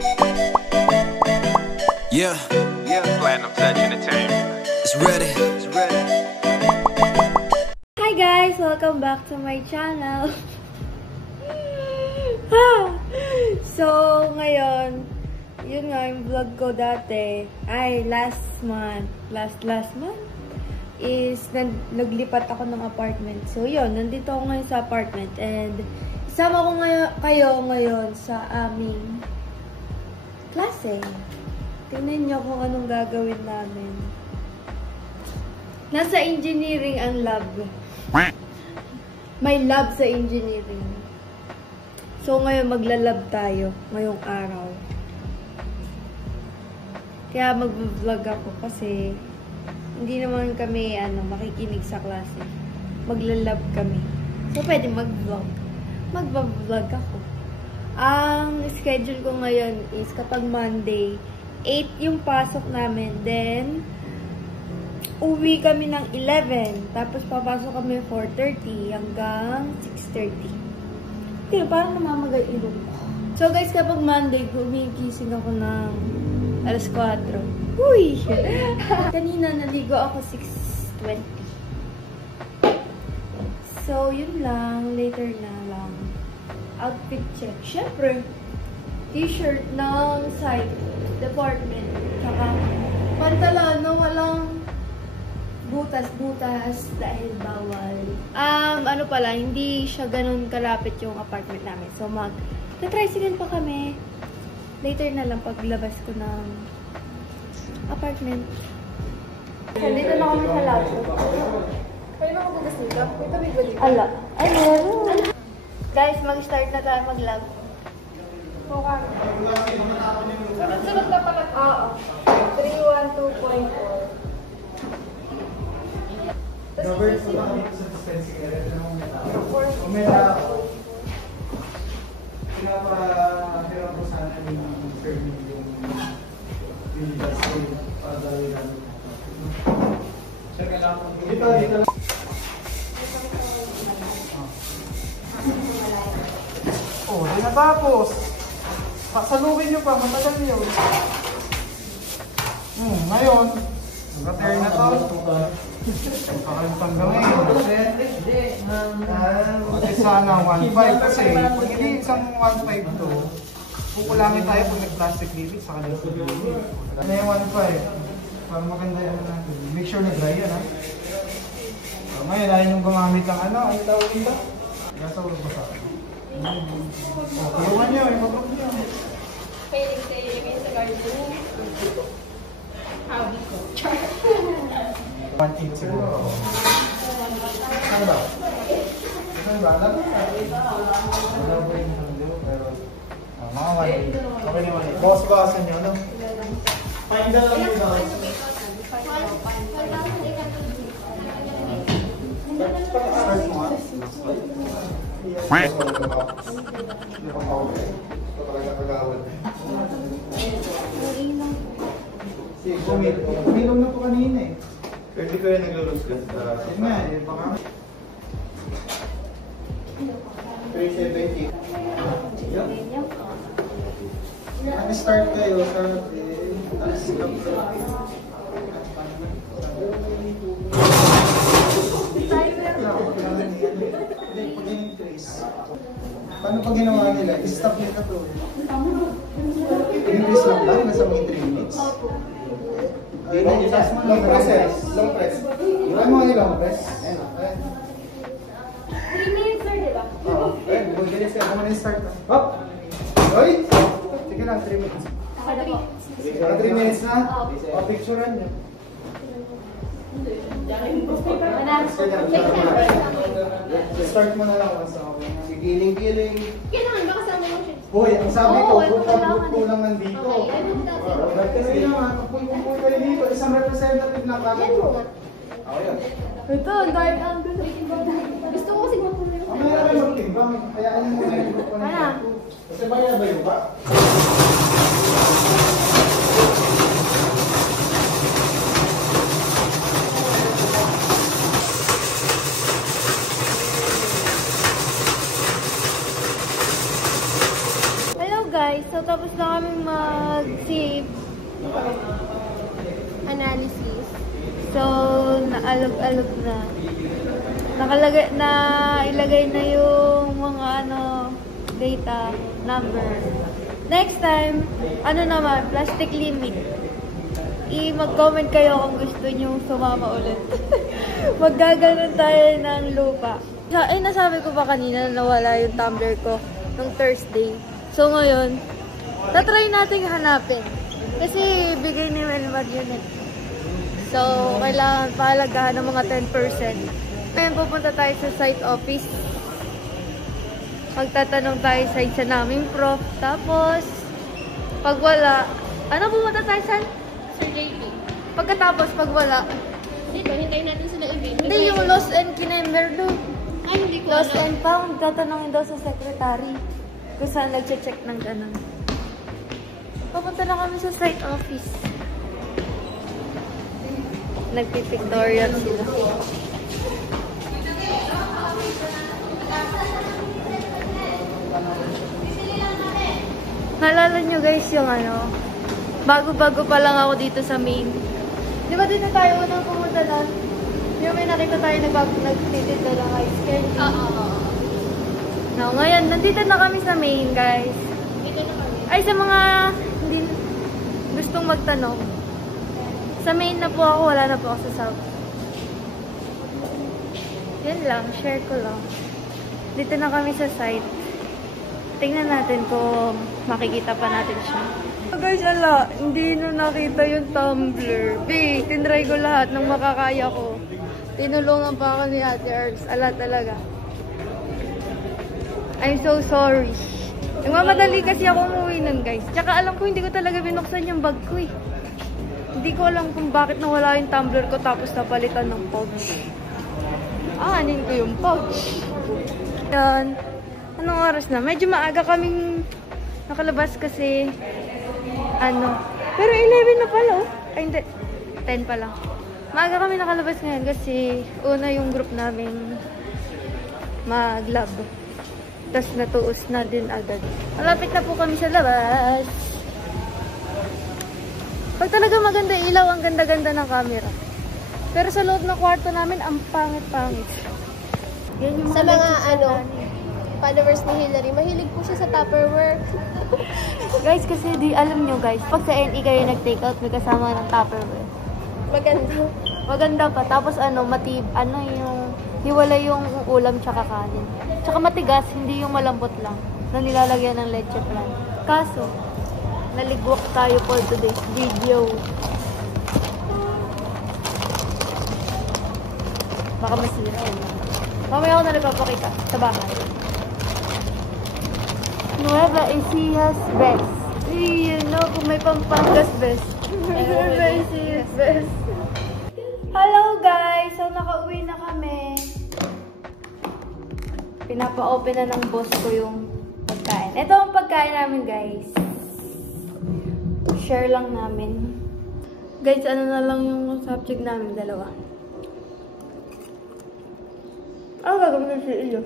Yeah, Platinum Touch Entertainment. it's ready. Hi guys! Welcome back to my channel. So, ngayon, yun nga yung vlog ko dati. Ay, last month is naglipat ako ng apartment. So, yun, nandito ako ngayon sa apartment and isama ko kayo ngayon sa aming klase. Tingnan nyo kung anong gagawin namin. Nasa engineering ang lab. May lab sa engineering. So, ngayon maglalab tayo ngayong araw. Kaya mag-vlog ako kasi hindi naman kami makikinig sa klase. Maglalab kami. So, pwede mag-vlog. Mag-vlog ako. Ang schedule ko ngayon is kapag Monday, 8 yung pasok namin. Then, uwi kami ng 11. Tapos, papasok kami 4:30 hanggang 6:30. Pero, parang namamagay ilong ko. So, guys, kapag Monday, gumigising ako ng alas 4. Uy! Kanina, naligo ako 6:20. So, yun lang. Later na lang. Outfit check. Siyempre, t-shirt ng site department. Tsaka, pantalon na walang butas-butas dahil bawal. Ano pala, hindi siya ganun kalapit yung apartment namin. So, mag-tricycle pa kami. Later na lang paglabas ko ng apartment. Dito na kami sa laptop. Kaya na magugas nito? Ito may galing. Ala. Ay, meron. Guys, mag-start na tayo mag-lab. Okay. Sunod na pala. Oo. 312.4. Covered po lang dito sa dispensing area ng umela ako. Pinapahirap ko sana yung serving yung industry para gawin namin. Sir, kailangan ko dito. Oh, di natapos. Pasalubin nyo pa, matagal nyo. Ngayon, nag-tear na to. Pakalimpan gawin. Kasi sana 1.5 kasi pag hindi isang 1.5 to, kukulangin tayo pag nag-plastic limit sa kanila. Ano yung 1.5? Para maganda yan natin. Make sure na dry yan, ha? Ngayon, ayaw nyung gumamit ng ano tawagin ba? Nasa ulo ba sa akin? Tulungan nyo, imabok nyo. Pwede sa ilagay sa garden. Hobby ko. 1.8 siguro. Saan ba? Saan ba? Alam mo? Wala po yung hanggang, pero mga 1.8. Okay naman. Bawas-bawasan nyo, no? Pahinda lang nyo daw. Start mo, ha? Uminom na po kanina eh. Pwede ko yung nag-lose gas. Yun nga eh, baka 370. start kayo sa taas lang po. Paano pag ginawa nila? I-stop nila to. I-increase lang lang, nasa mga 3 minutes. Long press eh. Long press. Ano mga long press? 3 minutes sir, diba? Oo. Ayun, bumilis ka. Kung start na. Hop! Oy! Sige lang, 3 minutes. Ako na po. 3 minutes na? Picturean nyo. Start mo na lang once okay. Giling-giling. Kailangan ba kasama yung shit? Hoy, ang sabi ko, Oo, kulang nandito. Okay, ano mo dati? Kasi naman, kumpul kayo dito, isang representative lang kagad Yan ko. mo. Ako yan. Ito, dark angle. Gusto ko kasi mapuno yung Ang mayroon kayo magtimbang, hayaan nyo muna yung grupo na Ano? Kasi maya ba yung ba? Hello guys, so tapos na kaming mag-save Analysis. So, naalog-alog na. Ilagay na yung mga data, number. Next time, plastic limit. Mag-comment kayo kung gusto nyo sumama ulit. Maggaganon tayo ng lupa. Nasabi ko ba kanina na nawala yung tumbler ko nung Thursday. So ngayon, tatry natin hanapin. Kasi bigay ni Melmar yun eh. So, kailangan pahalagahan ng mga 10%. Ngayon pupunta tayo sa site office. Magtatanong tayo sa isa naming prof. Tapos, pag wala, pumunta tayo sa Sir JP. pagkatapos, pag wala, Dito, hintayin natin sila i-bake. hindi yung lost and kinember doon. Ay, hindi ko Lost alam. and found, tatanungin daw sa secretary kung saan nag-check ng ganun. Papunta na kami sa site office. Nagpipictorial sila. Naalala nyo guys yung bago-bago pa lang ako dito sa main. Di ba dito tayo unang pumunta na? Yung may nakita tayo nagtitinda ng ice candy. Oo. No, ngayon, nandito na kami sa main, guys. Dito na kami. Ay, sa mga hindi gustong magtanong. Sa main na po ako, wala na po ako sa south. Yan lang, share ko lang. Dito na kami sa site. Tingnan natin kung makikita pa natin siya. Oh guys, hindi na nakita yung tumbler. Tinry ko lahat ng makakaya ko. Tinulungan pa ako ni Ate Herbs. Talaga. I'm so sorry. Nagmamadali kasi ako umuwi nun, guys. Tsaka alam ko, hindi ko talaga binuksan yung bag ko eh. Hindi ko alam kung bakit nawala yung tumbler ko tapos napalitan ng pouch. Anin ko yung pouch. Yan. Anong oras na? Medyo maaga kaming nakalabas kasi pero 11 na pala oh. Ay hindi, 10 pa lang. Maaga kami nakalabas ngayon kasi una yung group namin mag-lab. Tapos natuos na din agad. Malapit na po kami sa labas. Pag talaga maganda ilaw, ang ganda-ganda ng camera. Pero sa loob ng kwarto namin, ang pangit-pangit. Yan yung Sa mga nagsasabi. followers ni Hillary, mahilig po siya sa Tupperware. Guys, kasi alam nyo guys, pag sa NE kayo nag-take out, may kasama ng Tupperware. Maganda. Maganda pa. Tapos yung hiwala yung ulam tsaka kanin. Tsaka matigas, hindi yung malambot lang na nilalagyan ng leche plan. Kaso, naligwak tayo for today's video. Baka masira yun. Mamaya ako na nagpapakita sa bahay. Nueva Ecia's best. You know, kung may Pampangas best. Nueva Ecia's best. Hello guys! So, nakauwi na kami. Pinapa-open na ng boss ko yung pagkain. Ito ang pagkain namin guys. Share lang namin. Guys, na lang yung subject namin, dalawa. Ano gagawin sa iyo?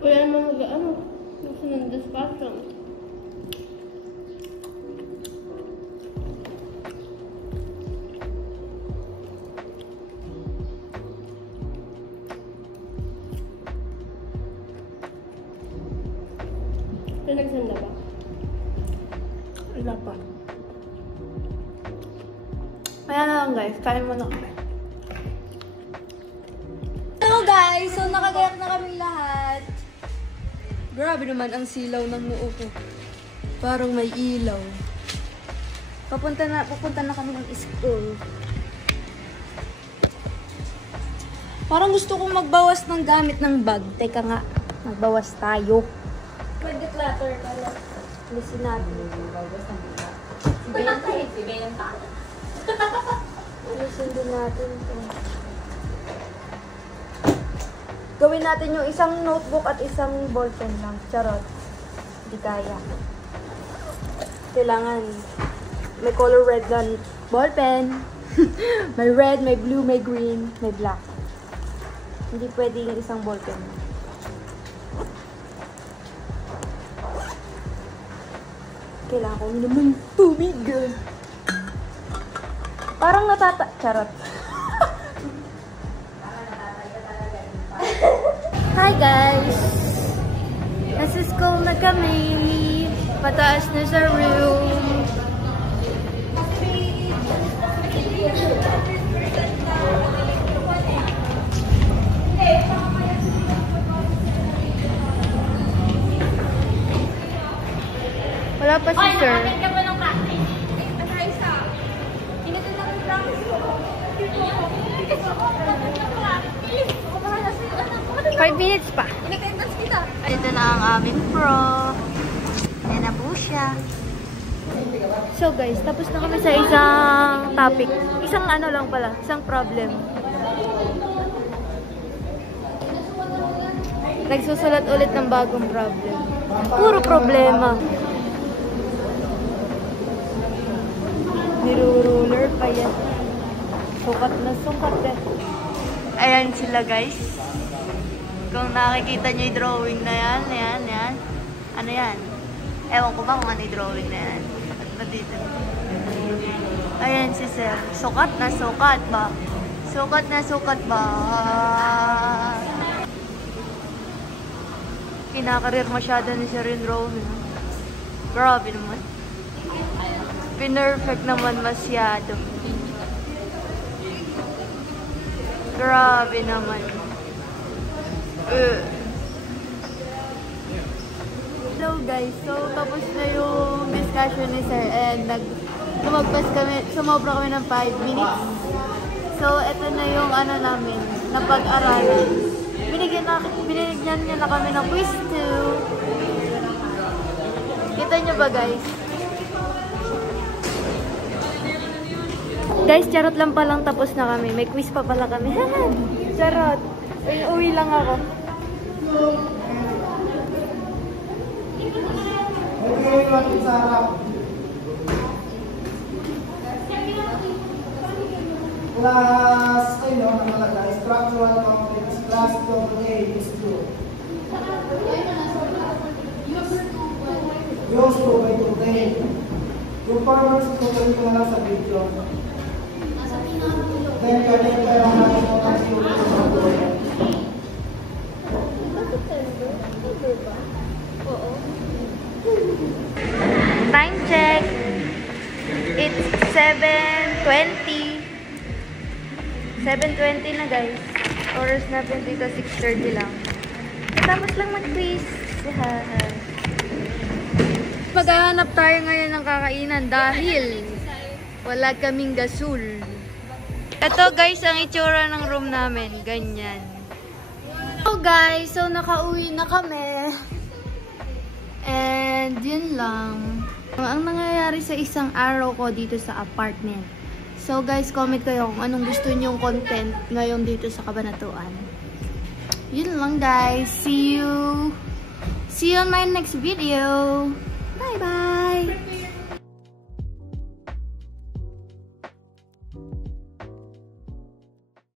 Wala naman gusto ng discussion. Nagsanda ba? Wala pa. Kaya na lang guys, kain mo na kami. Hello guys! So nakagayak na kami lahat. Grabe naman ang silaw ng noo ko. Parang may ilaw. Pupunta na kami ng school. Parang gusto kong magbawas ng gamit ng bag. Teka nga, magbawas tayo. Mag-declutter ka lang. Listen natin. Si Benta. Listen din natin ito. Gawin natin yung isang notebook at isang ballpen lang. Charot. Hindi kaya. Kailangan may color red na ballpen. May red, may blue, may green, may black. Hindi pwede yung isang ballpen. Kailangan ko uminom ng tubig. Parang charot. Hi guys! Nasa school na kami. Pataas na sa room. Wala pa si sir. Five minutes pa. Ito na ang aming pro. Yan na po siya. So guys, tapos na kami sa isang topic. Isang ano lang pala, isang problem. Nagsusulat ulit ng bagong problem. Puro problema. Niruruler pa yan. Sukat na sukat eh. Ayan sila guys. Kung nakikita nyo yung drawing na yan, yan. Ano yan? Ewan ko ba kung ano yung drawing na yan. At ba dito? Ayan si sir. Sukat na sukat ba? Sukat na sukat ba? Kinakarir masyado ni sir yung drawing. Grabe naman. Pinerfect naman masyado. Grabe naman. Hello guys, so tapos na yung discussion ni sir and sumobra kami ng 5 minutes. So ito na yung ano namin, napag-aralan. Binigyan niya na kami ng quiz 2. Kita nyo ba guys? Guys, charot lang palang tapos na kami. May quiz pa pala kami. Charot. Uwi lang ako. Okay, sa harap. Class, ayun, nakalagay. Structural complex. Class 2A is 2. Use 2 by 2A. Yung farmers, tutuloy ko na lang sa video. Then, kanina tayo ang natin mo kasi yung Time check. It's 7:20. 7:20 na guys. Oras natin dito 6:30 lang. Tapos lang mag-quiz. Maghahanap tayo ngayon ng kakainan dahil wala kaming gasol. Ito guys ang itsura ng room namin. Ganyan. So guys, so nakauwi na kami. And yun lang. Ang nangyayari sa isang araw ko dito sa apartment. So guys, comment kayo kung anong gusto nyong content ngayon dito sa Cabanatuan. Yun lang guys. See you on my next video. Bye bye!